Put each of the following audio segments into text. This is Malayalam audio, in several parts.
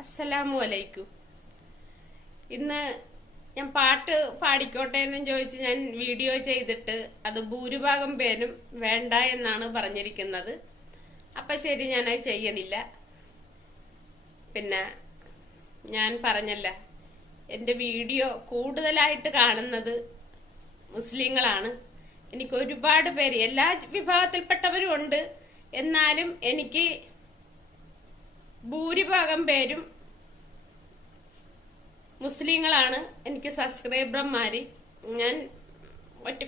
അസ്സലാമു അലൈക്കും. ഇന്ന് ഞാൻ പാട്ട് പാടിക്കോട്ടെ എന്നും ചോദിച്ച് ഞാൻ വീഡിയോ ചെയ്തിട്ട് അത് ഭൂരിഭാഗം പേരും വേണ്ട എന്നാണ് പറഞ്ഞിരിക്കുന്നത്. അപ്പൊ ശരി, ഞാനത് ചെയ്യണില്ല. പിന്നെ ഞാൻ പറഞ്ഞല്ല, എൻ്റെ വീഡിയോ കൂടുതലായിട്ട് കാണുന്നത് മുസ്ലിങ്ങളാണ്. എനിക്ക് ഒരുപാട് പേര്, എല്ലാ വിഭാഗത്തിൽപ്പെട്ടവരും ഉണ്ട്. എന്നാലും എനിക്ക് ഭൂരിഭാഗം പേരും മുസ്ലിങ്ങളാണ് എനിക്ക് സബ്സ്ക്രൈബർമാര്. ഞാൻ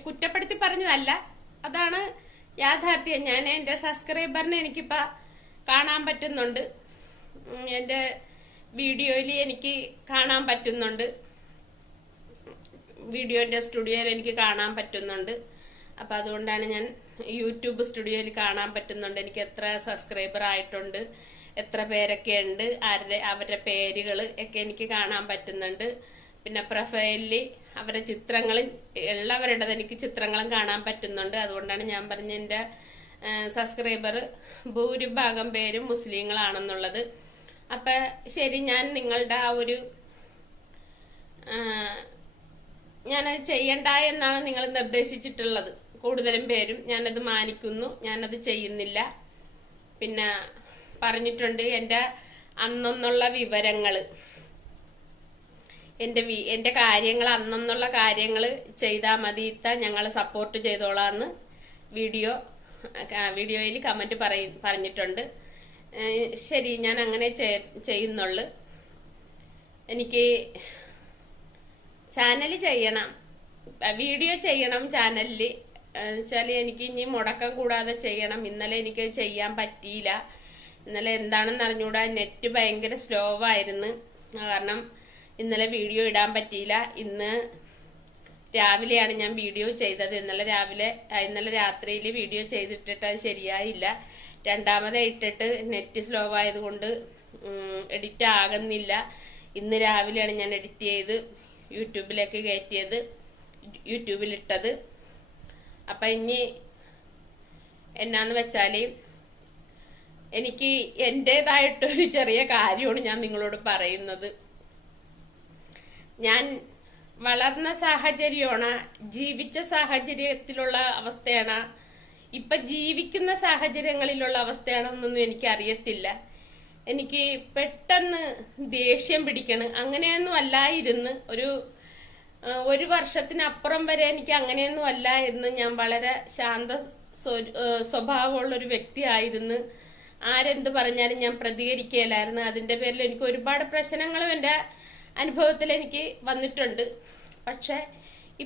കുറ്റപ്പെടുത്തി പറഞ്ഞതല്ല, അതാണ് യാഥാർത്ഥ്യം. ഞാൻ എൻ്റെ സബ്സ്ക്രൈബറിനെ എനിക്കിപ്പോ കാണാൻ പറ്റുന്നുണ്ട്. എൻ്റെ വീഡിയോയിൽ എനിക്ക് കാണാൻ പറ്റുന്നുണ്ട്, വീഡിയോന്റെ സ്റ്റുഡിയോയിൽ എനിക്ക് കാണാൻ പറ്റുന്നുണ്ട്. അപ്പൊ അതുകൊണ്ടാണ് ഞാൻ യൂട്യൂബ് സ്റ്റുഡിയോയിൽ കാണാൻ പറ്റുന്നുണ്ട്. എനിക്ക് എത്ര സബ്സ്ക്രൈബർ ആയിട്ടുണ്ട്, എത്ര പേരൊക്കെ ഉണ്ട്, അവരുടെ പേരുകൾ ഒക്കെ എനിക്ക് കാണാൻ പറ്റുന്നുണ്ട്. പിന്നെ പ്രൊഫൈലില് അവരുടെ ചിത്രങ്ങളും ഉള്ളവരുടെ എനിക്ക് ചിത്രങ്ങളും കാണാൻ പറ്റുന്നുണ്ട്. അതുകൊണ്ടാണ് ഞാൻ പറഞ്ഞ എൻ്റെ സബ്സ്ക്രൈബർ ഭൂരിഭാഗം പേരും മുസ്ലിങ്ങളാണെന്നുള്ളത്. അപ്പൊ ശരി, ഞാൻ നിങ്ങളുടെ ആ ഒരു ഞാനത് ചെയ്യണ്ട എന്നാണ് നിങ്ങൾ നിർദ്ദേശിച്ചിട്ടുള്ളത്. കൂടുതലും പേരും ഞാനത് മാനിക്കുന്നു, ഞാനത് ചെയ്യുന്നില്ല. പിന്നെ പറഞ്ഞിട്ടുണ്ട് എൻ്റെ അന്നുള്ള വിവരങ്ങള്, എന്റെ കാര്യങ്ങൾ അന്നുള്ള കാര്യങ്ങൾ ചെയ്താൽ മതി, ഞങ്ങൾ സപ്പോർട്ട് ചെയ്തോളാന്ന് വീഡിയോയിൽ കമന്റ് പറഞ്ഞിട്ടുണ്ട്. ശരി, ഞാൻ അങ്ങനെ ചെയ്യുന്നുള്ളു. എനിക്ക് ചാനൽ ചെയ്യണം, വീഡിയോ ചെയ്യണം ചാനലില് വെച്ചാല് എനിക്ക് ഇനി മുടക്കം കൂടാതെ ചെയ്യണം. ഇന്നലെ എനിക്ക് ചെയ്യാൻ പറ്റിയില്ല. ഇന്നലെ എന്താണെന്ന് അറിഞ്ഞൂടാ, നെറ്റ് ഭയങ്കര സ്ലോ ആയിരുന്നു. കാരണം ഇന്നലെ വീഡിയോ ഇടാൻ പറ്റിയില്ല. ഇന്ന് രാവിലെയാണ് ഞാൻ വീഡിയോ ചെയ്തത്. ഇന്നലെ രാത്രിയിൽ വീഡിയോ ചെയ്തിട്ടിട്ട് അത് ശരിയായില്ല. രണ്ടാമത് ഇട്ടിട്ട് നെറ്റ് സ്ലോ ആയതുകൊണ്ട് എഡിറ്റ് ആകുന്നില്ല. ഇന്ന് രാവിലെയാണ് ഞാൻ എഡിറ്റ് ചെയ്ത് യൂട്യൂബിലേക്ക് കയറ്റിയത്, യൂട്യൂബിലിട്ടത്. അപ്പൊ ഇനി എന്നാന്ന് വെച്ചാല്, എനിക്ക് എന്റേതായിട്ടൊരു ചെറിയ കാര്യമാണ് ഞാൻ നിങ്ങളോട് പറയുന്നത്. ഞാൻ വളർന്ന സാഹചര്യമാണ്, ജീവിച്ച സാഹചര്യത്തിലുള്ള അവസ്ഥയാണ്, ഇപ്പൊ ജീവിക്കുന്ന സാഹചര്യങ്ങളിലുള്ള അവസ്ഥയാണെന്നൊന്നും എനിക്കറിയത്തില്ല. എനിക്ക് പെട്ടെന്ന് ദേഷ്യം പിടിക്കണ്. അങ്ങനെയൊന്നും അല്ലായിരുന്നു. ഒരു വർഷത്തിനപ്പുറം വരെ എനിക്ക് അങ്ങനെയൊന്നും അല്ലായിരുന്നു. ഞാൻ വളരെ ശാന്ത സ്വഭാവമുള്ള ഒരു വ്യക്തിയായിരുന്നു. ആരെന്ത് പറഞ്ഞാലും ഞാൻ പ്രതികരിക്കലായിരുന്നു. അതിന്റെ പേരിൽ എനിക്ക് ഒരുപാട് പ്രശ്നങ്ങളും എൻ്റെ അനുഭവത്തിൽ എനിക്ക് വന്നിട്ടുണ്ട്. പക്ഷെ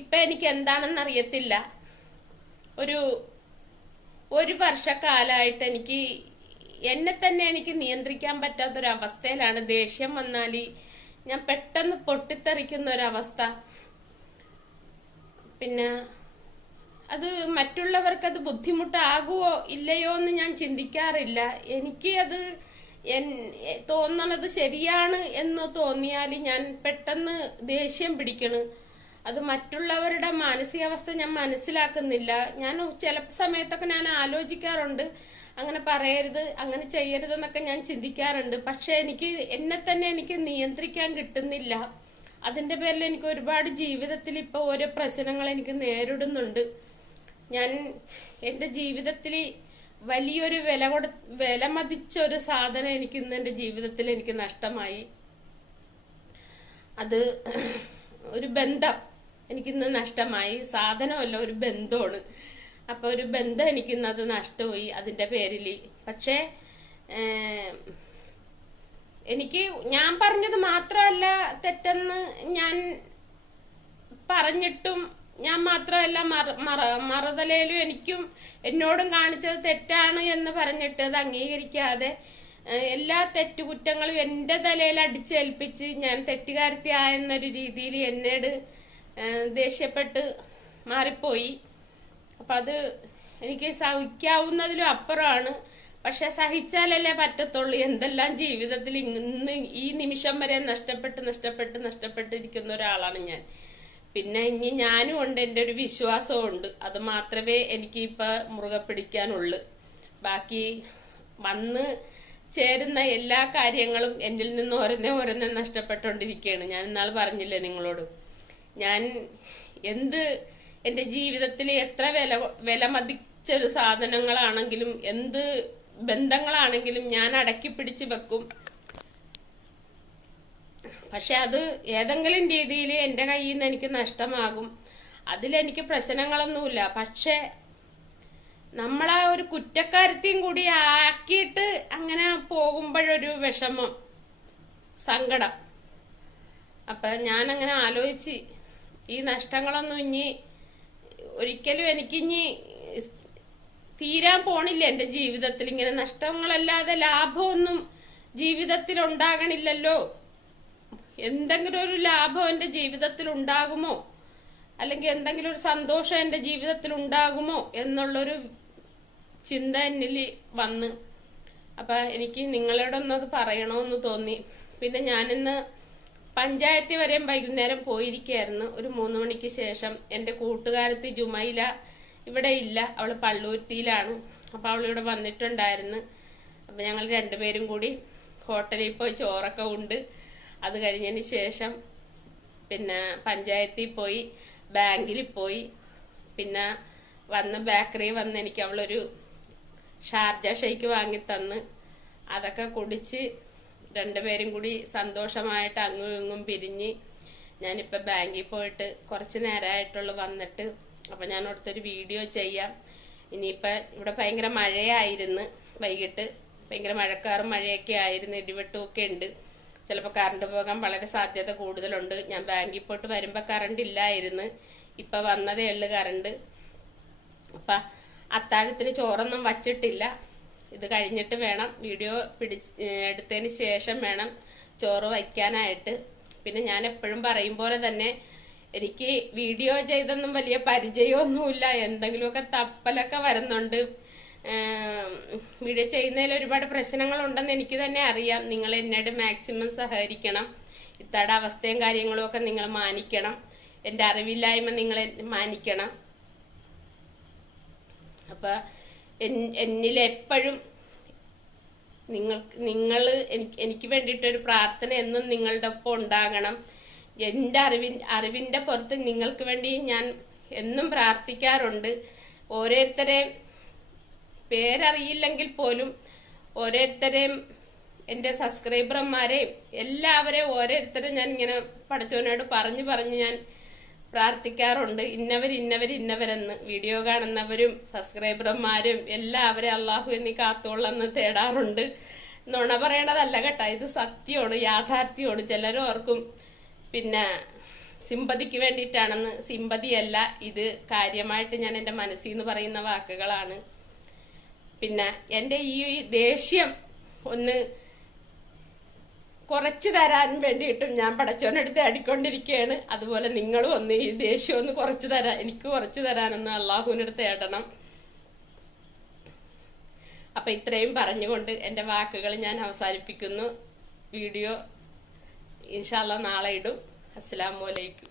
ഇപ്പൊ എനിക്ക് എന്താണെന്ന് അറിയത്തില്ല. ഒരു വർഷക്കാലമായിട്ട് എനിക്ക് എന്നെ തന്നെ എനിക്ക് നിയന്ത്രിക്കാൻ പറ്റാത്തൊരവസ്ഥയിലാണ്. ദേഷ്യം വന്നാല് ഞാൻ പെട്ടെന്ന് പൊട്ടിത്തെറിക്കുന്ന ഒരവസ്ഥ. പിന്നെ അത് മറ്റുള്ളവർക്ക് അത് ബുദ്ധിമുട്ടാകുവോ ഇല്ലയോ എന്ന് ഞാൻ ചിന്തിക്കാറില്ല. എനിക്ക് അത് തോന്നണത് ശരിയാണ് എന്ന് തോന്നിയാൽ ഞാൻ പെട്ടെന്ന് ദേഷ്യം പിടിക്കണ്. അത് മറ്റുള്ളവരുടെ മാനസികാവസ്ഥ ഞാൻ മനസ്സിലാക്കുന്നില്ല. ഞാൻ ചില സമയത്തൊക്കെ ഞാൻ ആലോചിക്കാറുണ്ട്, അങ്ങനെ പറയരുത്, അങ്ങനെ ചെയ്യരുത് എന്നൊക്കെ ഞാൻ ചിന്തിക്കാറുണ്ട്. പക്ഷെ എന്നെ തന്നെ എനിക്ക് നിയന്ത്രിക്കാൻ കിട്ടുന്നില്ല. അതിന്റെ പേരിൽ എനിക്ക് ഒരുപാട് ജീവിതത്തിൽ ഇപ്പൊ ഓരോ പ്രശ്നങ്ങൾ എനിക്ക് നേരിടുന്നുണ്ട്. ഞാൻ എന്റെ ജീവിതത്തിൽ വലിയൊരു വില മതിച്ചൊരു സാധനം എനിക്ക് ഇന്ന് എന്റെ ജീവിതത്തിൽ എനിക്ക് നഷ്ടമായി. അത് ഒരു ബന്ധം എനിക്കിന്ന് നഷ്ടമായി. സാധനമല്ല, ഒരു ബന്ധമാണ്. അപ്പൊ ഒരു ബന്ധം എനിക്കിന്നത് നഷ്ടമായി അതിന്റെ പേരില്. പക്ഷേ എനിക്ക് ഞാൻ പറഞ്ഞത് മാത്രമല്ല തെറ്റെന്ന് ഞാൻ പറഞ്ഞിട്ടും, ഞാൻ മാത്രമല്ല മറുതലയിലും എനിക്കും എന്നോടും കാണിച്ചത് തെറ്റാണ് എന്ന് പറഞ്ഞിട്ട് അത് അംഗീകരിക്കാതെ എല്ലാ തെറ്റുകുറ്റങ്ങളും എന്റെ തലയിൽ അടിച്ചേൽപ്പിച്ച് ഞാൻ തെറ്റുകാരത്തിയായെന്നൊരു രീതിയിൽ എന്നോട് ദേഷ്യപ്പെട്ട് മാറിപ്പോയി. അപ്പൊ അത് എനിക്ക് സഹിക്കാവുന്നതിലും അപ്പുറമാണ്. പക്ഷെ സഹിച്ചാലല്ലേ പറ്റത്തുള്ളൂ. എന്തെല്ലാം ജീവിതത്തിൽ ഇന്ന് ഈ നിമിഷം വരെ നഷ്ടപ്പെട്ടിരിക്കുന്ന ഒരാളാണ് ഞാൻ. പിന്നെ ഇനി ഞാനും ഉണ്ട്, എൻ്റെ ഒരു വിശ്വാസവും ഉണ്ട്. അത് മാത്രമേ എനിക്ക് ഇപ്പൊ മുറുകെ പിടിക്കാനുള്ളു. ബാക്കി വന്ന് ചേരുന്ന എല്ലാ കാര്യങ്ങളും എന്നിൽ നിന്ന് ഓരോന്നേ നഷ്ടപ്പെട്ടുകൊണ്ടിരിക്കുകയാണ്. ഞാൻ ഇന്നാൾ പറഞ്ഞില്ലേ നിങ്ങളോട്, ഞാൻ എന്റെ ജീവിതത്തിൽ എത്ര വിലമതിച്ചൊരു സാധനങ്ങളാണെങ്കിലും എന്ത് ബന്ധങ്ങളാണെങ്കിലും ഞാൻ അടക്കി പിടിച്ചു വെക്കും. പക്ഷെ അത് ഏതെങ്കിലും രീതിയിൽ എന്റെ കയ്യിൽ നിന്ന് എനിക്ക് നഷ്ടമാകും. അതിലെനിക്ക് പ്രശ്നങ്ങളൊന്നുമില്ല. പക്ഷെ നമ്മളാ ഒരു കുറ്റക്കാരത്തെയും കൂടി ആക്കിയിട്ട് അങ്ങനെ പോകുമ്പോഴൊരു വിഷമം, സങ്കടം. അപ്പൊ ഞാനങ്ങനെ ആലോചിച്ച് ഈ നഷ്ടങ്ങളൊന്നും ഇനി ഒരിക്കലും എനിക്കിനി തീരാൻ പോണില്ല. എന്റെ ജീവിതത്തിൽ ഇങ്ങനെ നഷ്ടങ്ങളല്ലാതെ ലാഭമൊന്നും ജീവിതത്തിൽ ഉണ്ടാകണില്ലല്ലോ. എന്തെങ്കിലും ഒരു ലാഭം എന്റെ ജീവിതത്തിൽ ഉണ്ടാകുമോ, അല്ലെങ്കിൽ എന്തെങ്കിലും ഒരു സന്തോഷം എന്റെ ജീവിതത്തിൽ ഉണ്ടാകുമോ എന്നുള്ളൊരു ചിന്ത എന്നിൽ വന്ന്. അപ്പൊ എനിക്ക് നിങ്ങളോടൊന്നത് പറയണമെന്ന് തോന്നി. പിന്നെ ഞാനിന്ന് പഞ്ചായത്ത് വരെയും വൈകുന്നേരം പോയിരിക്കുകയായിരുന്നു. ഒരു 3 മണിക്ക് ശേഷം എന്റെ കൂട്ടുകാരത്തി ജുമൈല ഇവിടെ ഇല്ല, അവള് പള്ളൂരുത്തിയിലാണ്. അപ്പൊ അവളിവിടെ വന്നിട്ടുണ്ടായിരുന്നു. അപ്പൊ ഞങ്ങൾ രണ്ടുപേരും കൂടി ഹോട്ടലിൽ പോയി ചോറൊക്കെ ഉണ്ട്. അത് കഴിഞ്ഞതിന് ശേഷം പിന്നെ പഞ്ചായത്തിൽ പോയി, ബാങ്കിൽ പോയി, പിന്നെ വന്ന് ബേക്കറി വന്ന് എനിക്ക് അവളൊരു ഷാർജ ഷേക്ക് വാങ്ങി തന്ന് അതൊക്കെ കുടിച്ച് രണ്ടുപേരും കൂടി സന്തോഷമായിട്ട് അങ്ങും ഇങ്ങും പിരിഞ്ഞ് ഞാനിപ്പോൾ ബാങ്കിൽ പോയിട്ട് കുറച്ച് നേരമായിട്ടുള്ളൂ വന്നിട്ട്. അപ്പം ഞാൻ അവിടുത്തെ വീഡിയോ ചെയ്യാം. ഇനിയിപ്പോൾ ഇവിടെ ഭയങ്കര മഴയായിരുന്നു, വൈകിട്ട് ഭയങ്കര മഴക്കാറും മഴയൊക്കെ ആയിരുന്നു, ഇടിവെട്ടുമൊക്കെ ഉണ്ട്. ചിലപ്പോൾ കറണ്ട് പോകാൻ വളരെ സാധ്യത കൂടുതലുണ്ട്. ഞാൻ ബാങ്കിൽ പോയിട്ട് വരുമ്പോൾ കറണ്ട് ഇല്ലായിരുന്നു, ഇപ്പം വന്നതേ ഉള്ളു കറണ്ട്. അപ്പം അത്താഴത്തിന് ചോറൊന്നും വച്ചിട്ടില്ല. ഇത് കഴിഞ്ഞിട്ട് വേണം, വീഡിയോ എടുത്തതിന് ശേഷം വേണം ചോറ് വയ്ക്കാനായിട്ട്. പിന്നെ ഞാൻ എപ്പോഴും പറയും പോലെ തന്നെ എനിക്ക് വീഡിയോ ചെയ്തൊന്നും വലിയ പരിചയമൊന്നുമില്ല. എന്തെങ്കിലുമൊക്കെ തപ്പലൊക്കെ വരുന്നുണ്ട്. വീഡിയോ ചെയ്യുന്നതിൽ ഒരുപാട് പ്രശ്നങ്ങളുണ്ടെന്ന് എനിക്ക് തന്നെ അറിയാം. നിങ്ങൾ എന്നോട് മാക്സിമം സഹകരിക്കണം. ഇത്തയുടെ അവസ്ഥയും കാര്യങ്ങളും ഒക്കെ നിങ്ങൾ മാനിക്കണം. എന്റെ അറിവില്ലായ്മ നിങ്ങൾ മാനിക്കണം. അപ്പൊ എന്നിലെപ്പോഴും നിങ്ങൾ എനിക്ക് വേണ്ടിയിട്ടൊരു പ്രാർത്ഥന എന്നും നിങ്ങളുടെ ഒപ്പം ഉണ്ടാകണം. എന്റെ അറിവിന്റെ പുറത്ത് നിങ്ങൾക്ക് വേണ്ടി ഞാൻ എന്നും പ്രാർത്ഥിക്കാറുണ്ട്. ഓരോരുത്തരെയും പേരറിയില്ലെങ്കിൽ പോലും ഓരോരുത്തരെയും എന്റെ സബ്സ്ക്രൈബർമാരെയും എല്ലാവരെയും ഓരോരുത്തരും ഞാൻ ഇങ്ങനെ പടച്ചവനോട് പറഞ്ഞ് ഞാൻ പ്രാർത്ഥിക്കാറുണ്ട്. ഇന്നവരെന്ന് വീഡിയോ കാണുന്നവരും സബ്സ്ക്രൈബർമാരും എല്ലാവരും അള്ളാഹു എന്നീ കാത്തോളെന്ന് തേടാറുണ്ട്. നുണ പറയണതല്ല കേട്ടോ, ഇത് സത്യമാണ്, യാഥാർത്ഥ്യമാണ്. ചിലരും ഓർക്കും പിന്നെ സിമ്പതിക്ക് വേണ്ടിയിട്ടാണെന്ന്. സിമ്പതിയല്ല, ഇത് കാര്യമായിട്ട് ഞാൻ എന്റെ മനസ്സിൽ നിന്ന് പറയുന്ന വാക്കുകളാണ്. പിന്നെ എന്റെ ഈ ദേഷ്യം ഒന്ന് കുറച്ചു തരാൻ വേണ്ടിയിട്ടും ഞാൻ പടച്ചോനെടുത്ത് അടിക്കൊണ്ടിരിക്കുകയാണ്. അതുപോലെ നിങ്ങളും ഒന്ന് ഈ ദേഷ്യം ഒന്ന് എനിക്ക് കുറച്ചു തരാനൊന്ന് അള്ളാഹുവിനടുത്ത് തേടണം. അപ്പൊ ഇത്രയും പറഞ്ഞുകൊണ്ട് എന്റെ വാക്കുകൾ ഞാൻ അവസാനിപ്പിക്കുന്നു. വീഡിയോ ഇൻഷാ അല്ലാഹ് നാളെ ഇടും. അസ്സലാമു അലൈക്കും.